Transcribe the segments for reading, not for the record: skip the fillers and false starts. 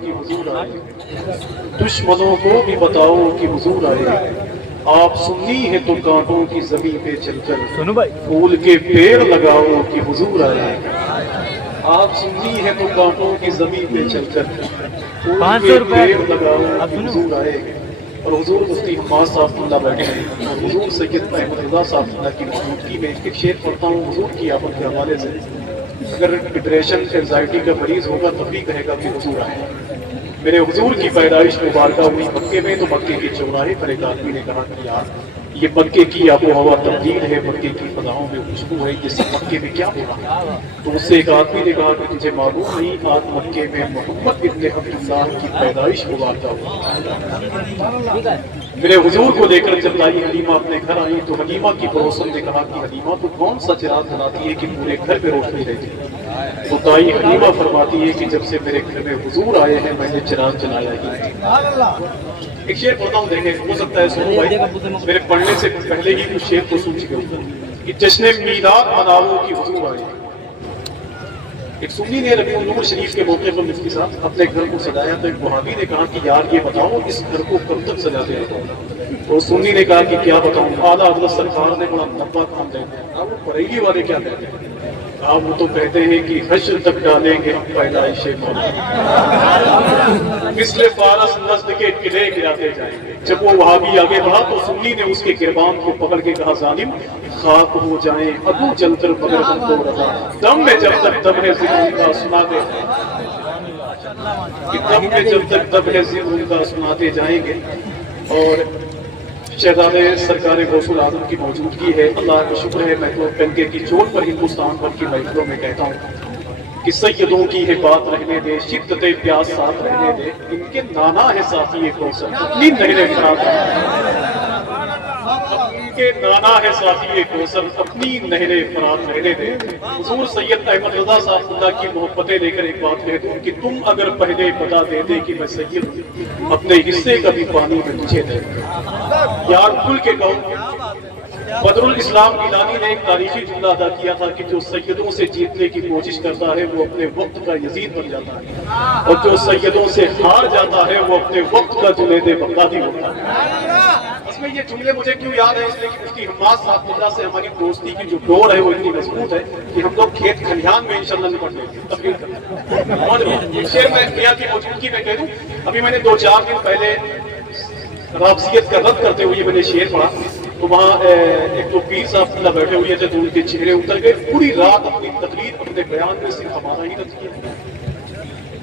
کہ حضور آئے، دشمنوں کو بھی بتاؤ کہ حضور آئے، آپ سنی ہے تو کانٹوں کی زمین پہ چل کر پھول کے پیڑ لگاؤ کہ حضور آئے، آپ سنی ہے تو کانٹوں کی زمین پہ چل کر پھول کے پیڑ لگاؤ کہ حضور آئے۔ اور حضور مفتی حماد صاحب اللہ بیٹھے ہیں اور حضور سید احمد رضا صاحب اللہ کی موجودگی میں ایک شعر پڑھتا ہوں حضور کی آمد کے حوالے سے۔ اگر ڈپریشن اینزائٹی کا مریض ہوگا تب بھی کہے گا کہ حضور آئے۔ میرے حضور کی پیدائش مبارکہ ہوئی مکے میں، تو مکے کے چوراہے پر ایک آدمی نے کہا کہ یار یہ مکے کی آب و ہوا تبدیل ہے، مکے کی فضاؤں میں خوشبو ہے، یہ سب مکے میں کیا ہو رہا ہے؟ تو اس سے ایک آدمی نے کہا کہ تجھے معلوم نہیں آج مکے میں محمد ابن عبداللہ کی پیدائش مبارکہ ہوئی۔ میرے حضور کو لے کر جب لائی حلیمہ اپنے گھر آئی تو حلیمہ کی پڑوسن نے کہا کہ حلیمہ تو کون سا چراغ جلاتی ہے کہ پورے گھر پہ روشنی رہتی ہے؟ تو دائی حلیمہ فرماتی ہے کہ جب سے میرے گھر میں حضور آئے ہیں میں نے چراغ جلایا ہی۔ ایک شعر پڑھتا ہوں، دیکھیں ہو سکتا ہے سنو بھائی میرے پڑھنے سے پہلے ہی اس شعر کو سن چکے ہوں کہ جشن میلاد مناؤ کہ حضور آئے۔ ایک سنی نے ربیع النور شریف کے موقع پر مفتی صاحب اپنے گھر کو سجایا تو ایک وہابی نے کہا کہ یار یہ بتاؤ اس گھر کو کب تک سجاتے رہو؟ تو سنی نے کہا کہ کیا بتاؤں، اعلیٰ حضرت سرکار نے بڑا لمبا کام دے دیا۔ وہ بریلی والے کیا کہتے ہیں؟ آپ وہ تو کہتے ہیں کہ حشر تک ڈالیں گے ہم پیدائش مولا، مثل فارس نزد کے قلعے گراتے جائیں گے۔ جب وہ وہابی آگے بڑھا تو سنی نے اس کے گربان کو پکڑ کے کہا ظالم خاک ہو جائیں ابو جل کر مگر ہم کو رضا، دم میں جب تک دم ہے زندگی کا سناتے کہ دم میں جب تک دم ہے زندگی کا سناتے جائیں گے۔ اور شہزادے سرکار غوث العظم کی موجودگی ہے، اللہ کا شکر ہے۔ میں تو ٹنکے کی چوٹ پر ہندوستان بھر کی محفلوں میں کہتا ہوں کہ سیدوں کی ہے بات رہنے دے، شدت پیاس ساتھ رہنے دے، ان کے نانا ہے ساتھی کوثر اپنی نہریں فرات رہنے دے، ان کے نانا ہے ساتھی کوثر اپنی نہریں فرات رہنے دے۔ حضور سید احمد رضا صاحب اللہ کی محبتیں لے کر ایک بات کہہ دوں کہ تم اگر پہلے بتا دیتے کہ میں سید ہوں اپنے حصے کا بھی پانی میں تجھے دے دوں۔ یار کھل کے کہو، بدر الاسلام گیلانی نے ایک تاریخی جملہ ادا کیا تھا کہ جو سیدوں سے جیتنے کی کوشش کرتا ہے وہ اپنے وقت کا یزید بن جاتا ہے، اور جو سیدوں سے ہار جاتا ہے وہ اپنے وقت کا جنید بغدادی ہوتا ہے۔ اس میں یہ جملے مجھے کیوں یاد ہے؟ اس لیے کہ مفتی حماد صاحب اللہ سے ہماری دوستی کی جو ڈور ہے وہ اتنی مضبوط ہے کہ ہم لوگ کھیت کھلیان میں انشاءاللہ نپٹ لیں گے، تقریر کریں گے۔ شعر میں میاں کی موجودگی میں کہہ دوں، ابھی میں نے 2-4 دن پہلے رابضیت کا رد کرتے ہوئے میں نے شعر پڑھا تو وہاں ایک تو پیر صاحب اللہ بیٹھے ہوئے تھے تو ان کے چہرے اتر گئے، پوری رات اپنی تقریر اپنے بیان میں صرف ہمارا ہی رد کیا،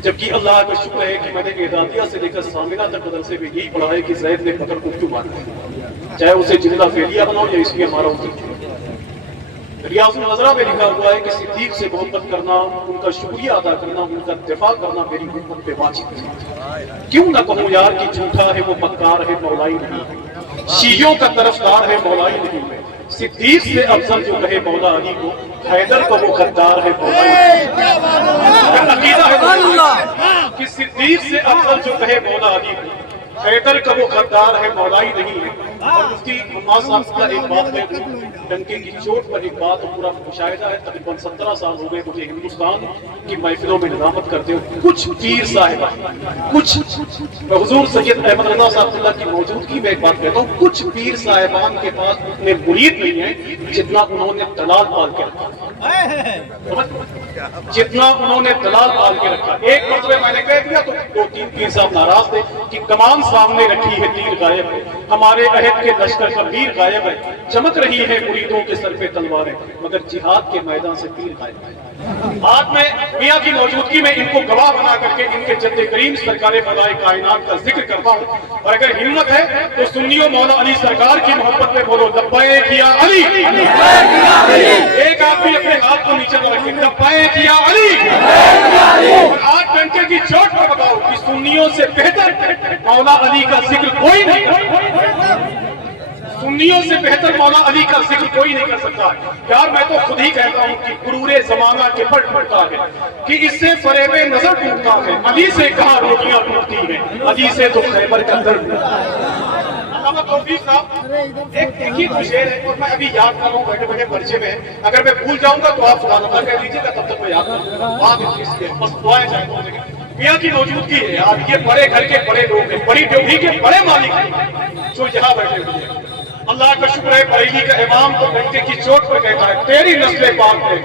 جبکہ اللہ کا شکر ہے کہ میں نے اعدادیہ سے لے کر سامنہ تک مدرسے میں یہی پڑھا ہے کہ زید نے بدر کو کیوں مارا، چاہے اسے جملہ فعلیہ بناؤ یا اس لیے ہمارا ان کی۔ ریاض النظرہ میں لکھا ہوا ہے کہ صدیق سے محبت کرنا، ان کا شکریہ ادا کرنا، ان کا دفاع کرنا میری محبت پہ واجب ہے۔ کیوں نہ کہوں یار کہ جھوٹا ہے وہ مکار ہے مولائی نہیں ہے، شیعوں کا طرفدار ہے مولائی نہیں ہے، صدیق سے افضل جو کہے مولا علی کو، حیدر کا وہ غدار ہے مولائی نہیں ہے۔ عقیدہ ہے کہ صدیق سے افضل جو کہے مولا علی کو، حیدر کا وہ غدار ہے مولائی نہیں ہے۔ اور مفتی حماد صاحب کا ایک بات ہے، ڈنکے کی چوٹ پر ایک بات پورا مشاہدہ ہے، تقریباً 17 سال ہو گئے مجھے ہندوستان کی محفلوں میں نظامت کرتے ہو، کچھ پیر صاحبان، کچھ حضور سید احمد رضا صاحب اللہ کی موجودگی میں ایک بات کہتا ہوں، کچھ پیر صاحبان کے پاس اتنے مرید نہیں ہیں جتنا انہوں نے دلال پال کے رکھا، جتنا انہوں نے دلال پال کے رکھا۔ ایک مرتبہ میں نے کہہ دیا تو 2-3 پیر صاحب ناراض تھے کہ کمان سامنے رکھی ہے تیر غائب ہے، ہمارے عہد کے لشکر کا ویر غائب ہے، چمک رہی ہے مریدوں کے سر پہ تلواریں مگر جہاد کے میدان سے تیر غائب ہے۔ آج میں میاں کی موجودگی میں ان کو گواہ بنا کر کے ان کے جد کریم سرکار فضائے کائنات کا ذکر کرتا ہوں، اور اگر ہمت ہے تو سنیوں مولا علی سرکار کی محبت میں بولو لبیک یا علی، ایک آدمی اپنے ہاتھ کو نیچے نہ رکھے، لبیک یا علی۔ اور آج ڈنکے کی چوٹ پر بتاؤ کہ سنیوں سے بہتر مولا علی کا ذکر کوئی نہیں، سنیوں سے بہتر مولا علی کا ذکر کوئی نہیں کر سکتا۔ یار میں تو خود ہی کہتا ہوں کہ غرور زمانہ کے پٹ پڑتا ہے کہ اس سے فریب نظر ٹوٹتا ہے، علی سے کہاں روٹیاں ٹوٹتی ہیں، علی سے تو خیبر کا در ٹوٹتا ہے۔ توفیق صاحب ایک ہی شعر ہے اور میں ابھی یاد کر رہا ہوں بیٹھے بیٹھے پرچے میں، اگر میں بھول جاؤں گا تو آپ سبحان اللہ کہہ دیجیے گا، تب تک میں یاد کروں گا، بس دعائیں چاہتا ہوں۔ میاں کی موجودگی ہے. آپ یہ بڑے گھر کے بڑے لوگ ہیں, بڑی ڈیوٹی کے بڑے مالک ہیں جو یہاں بیٹھے ہوئے ہیں. اللہ کا شکر ہے بریلی کا امام تو ڈنڈے کی چوٹ پر کہتا ہے تیری نسل پاک ہے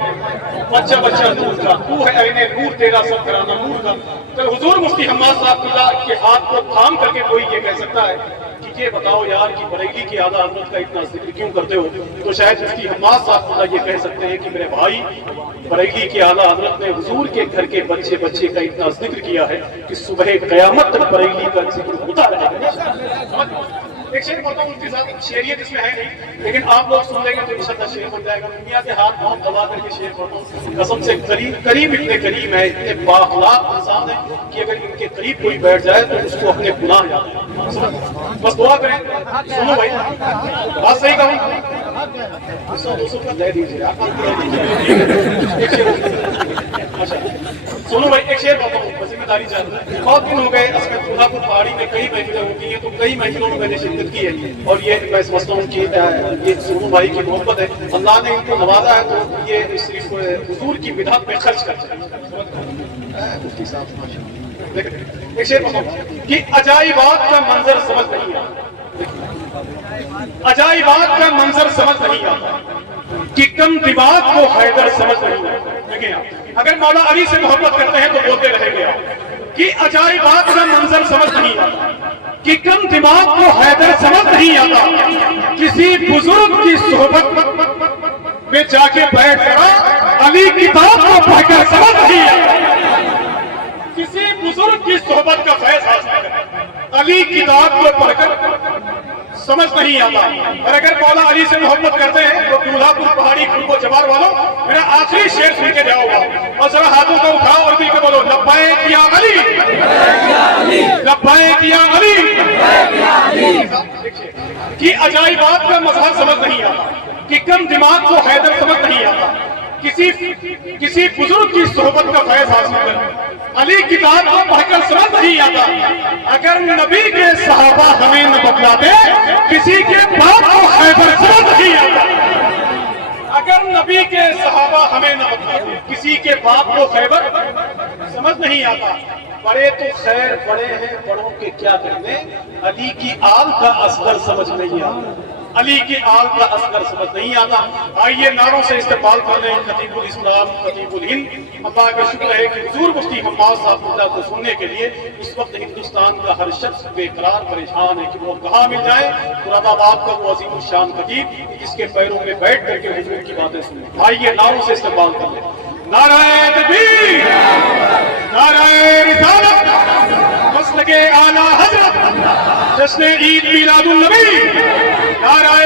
بچہ بچہ نور کا, تو ہے عین نور, تیرا سب گھرانہ نور کا. تو حضور مفتی حماد صاحب اللہ کے ہاتھ کو تھام کر کے کوئی یہ کہہ سکتا ہے کہ یہ بتاؤ یار کہ بریلی کی اعلیٰ حضرت کا اتنا ذکر کیوں کرتے ہو, تو شاید مفتی حماد صاحب اللہ یہ کہہ سکتے ہیں کہ میرے بھائی بریلی کی اعلیٰ حضرت نے حضور کے گھر کے بچے بچے کا اتنا ذکر کیا ہے کہ صبح قیامت تک بریلی کا ذکر ہوتا رہے گا. ایک شعر پڑھتا ہوں, ان کے ساتھ شعریت اس میں ہے نہیں, لیکن آپ لوگ سن لیں گے تو انشاءاللہ شعر بن جائے گا. دنیا کے ہاتھ بہت دبا کر کے شعر پڑھتا ہوں, قسم سے قریب اتنے قریب ہے, اتنے بااخلاق انسان ہے کہ اگر ان کے قریب کوئی بیٹھ جائے تو اس کو اپنے گناہ یاد ہے. بس دعا کریں. سنو بھائی, بات صحیح کہوں, 100-200 کا دے دیجیے آپ. سنو بھائی, ایک شعر پڑھتا ہوں, ذمہ داری جان. بہت دن ہو گئے عصمت اللہ پور پہاڑی میں کئی محفلیں ہوتی ہیں, تو کئی محفلوں میں میں نے شرکت کی ہے, اور یہ میں سمجھتا ہوں کہ یہ سنو بھائی کی محبت ہے, اللہ نے ان کو نوازا ہے تو یہ صرف حضور کی بدعت میں خرچ کرتے ہیں. ایک شعر پڑھتا ہوں کہ عجائبات کا منظر سمجھ نہیں آتا, عجائبات کا منظر سمجھ نہیں آتا کہ کم دماغ کو حیدر سمجھ نہیں آتا. دیکھیں آپ اگر مولا علی سے محبت کرتے ہیں تو بولتے رہیں گے آپ کہ عجائبات کا منظر سمجھ نہیں آتا کہ کم دماغ کو حیدر سمجھ نہیں آتا, کسی بزرگ کی صحبت میں جا کے بیٹھ کر علی کتاب کو پڑھ کر سمجھ نہیں آتا, کسی بزرگ کی صحبت کا فیض حاصل کر علی کتاب کو پڑھ کر سمجھ نہیں آتا. اور اگر مولا علی سے محبت کرتے ہیں تو دولہا پور پہاڑی کو جمار والوں میرا آخری شعر سن کے جاؤ گا, اور ذرا ہاتھوں کو اٹھاؤ اور دل کے بولو لبیک یا علی, لبیک یا علی. کہ عجائبات کا مظہر سمجھ نہیں آتا, کہ کم دماغ کو حیدر سمجھ نہیں آتا, کسی بزرگ کی صحبت کا فیض حاصل کر علی کتاب کو پڑھ کر سمجھ نہیں آتا. اگر نبی کے صحابہ ہمیں نہ بتلاتے کسی کے باپ کو خیبر سمجھ نہیں آتا, اگر نبی کے صحابہ ہمیں نہ بتلاتے کسی کے باپ کو خیبر سمجھ نہیں آتا. بڑے تو خیر بڑے ہیں, بڑوں کے کیا کرنے, علی کی آل کا اصغر سمجھ نہیں آتا, علی کی آل کا اصغر سمجھ نہیں آتا. آئیے نعروں سے استقبال کر لیں خطیب الاسلام خطیب الہند. اللہ کا شکر ہے کہ حضور مفتی حماد صاحب اللہ کو سننے کے لیے اس وقت ہندوستان کا ہر شخص بے قرار پریشان ہے کہ وہ کہاں مل جائے مراد آباد کا وہ عظیم الشان خطیب جس کے پیروں میں بیٹھ کر کے حضور کی باتیں سنیں. آئیے نعروں سے استقبال کر لیں. نعرہ تکبیر, نعرہ رسالت, مسلک اعلیٰ حضرت, جشن عید میلاد النبی, نعرہ